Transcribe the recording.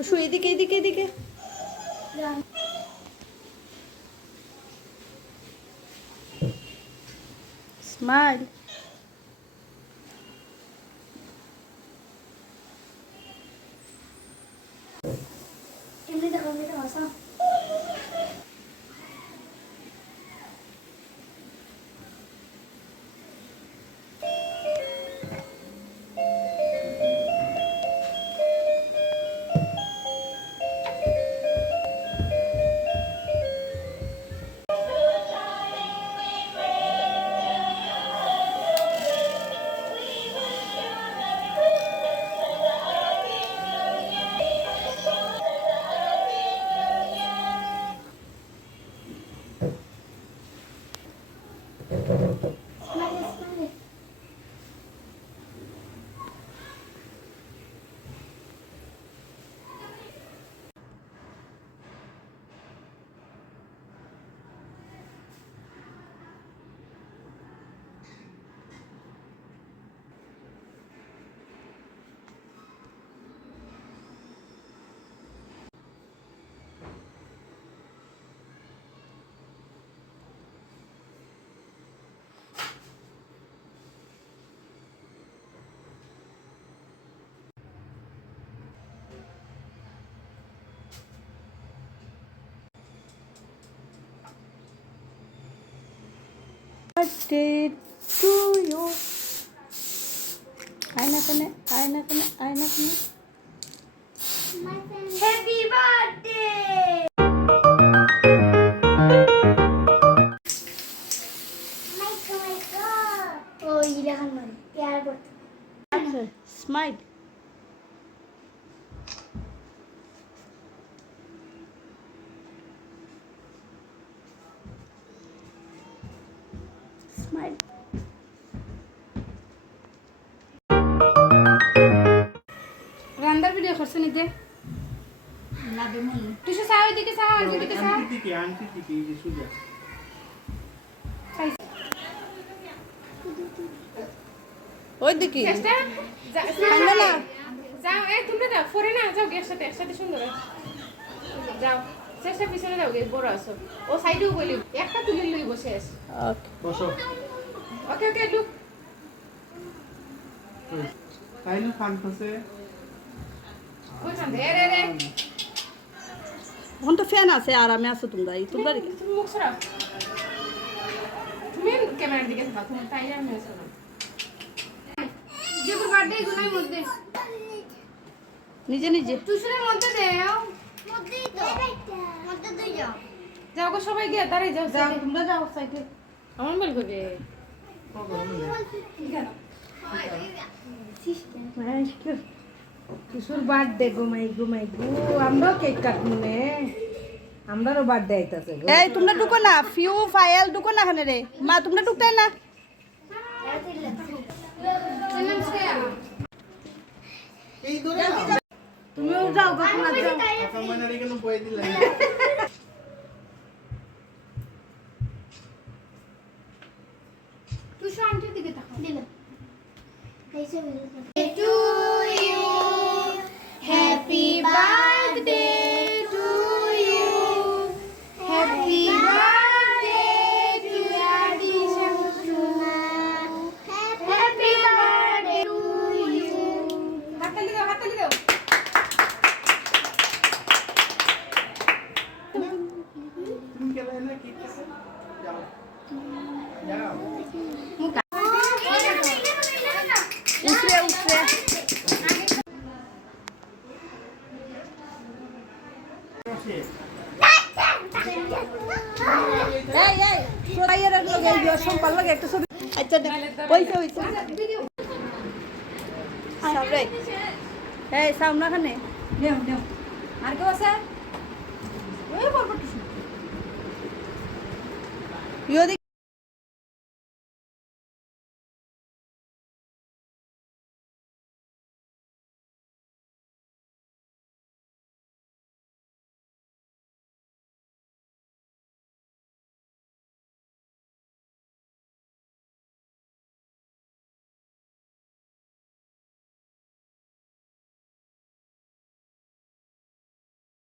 টুসু এদিকে এদিকে এদিকে স্মাইল। এমনি দেখো এমনি দেখো আসো। birthday to you. Aina kene, aina kene, aina kene. Happy birthday! Oh, ये देखो ना, प्यार करते। Smile. Smile. রান্দার ভিডিও করছে নিতে না দেমু তুই সাও এদিকে সাও এদিকে সাও আন্টি দিকে এই যে সুজা ওই দিকে চেষ্টা ঠান্ডা না যাও এই তোমরা যাও ফরে না যাও একসাথে একসাথে সুন্দর যাও চেষ্টা পিছনে যাও গে বড় আসো ও সাইডেও বলি একটা তুলে লই বসে আস ওকে বসো ওকে ওকে লুক তাইলে কানতেছে ওই না রে রে রে এখন তো ফ্যান আছে আরামে আছো তোমরা তোমরা তুমি মুখ সরাও তুমি ক্যামেরার দিকে তাকাও তুমি তাইলে আমি আসো না যে বার্থডে গুলাই মধ্যে নিজে নিজে টুসুরের মধ্যে দেও মধ্যেই তো মধ্যে দুই যাও যাও গো সবাই গিয়ে দাঁড়াই যাও যাও তোমরা যাও সাইডে আমার বল করবে কিশোর বার্থডে ঘুমাই গো আমরাও কেক কাটবো নে আমরারও বার্থডে আইতাছে গো এই তোমরা ঢুকো না ফিউ ফাইল ঢুকো না খানে রে মা তোমরা ঢুকতে না এই ধরে না তুমিও যাও গো তোমরা যাও আপনার মনে কেন বই দিলেন টুসু আন্টির দিকে তাকাও দিলাম to you happy birthday to you happy birthday to Adishana happy birthday to you হাততালি দাও হাততালি দাও তুমি কেন না কি করছে যাও যাও উঠরে উঠরে এই এই সোরাইয়ের লগে এই সম্পাল লগে একটা ছবি আচ্ছা ওইছে ওইছে সামনে এই সামনে খানে নেও নেও আর কেউ আছে ওই বলবো ইয়োদি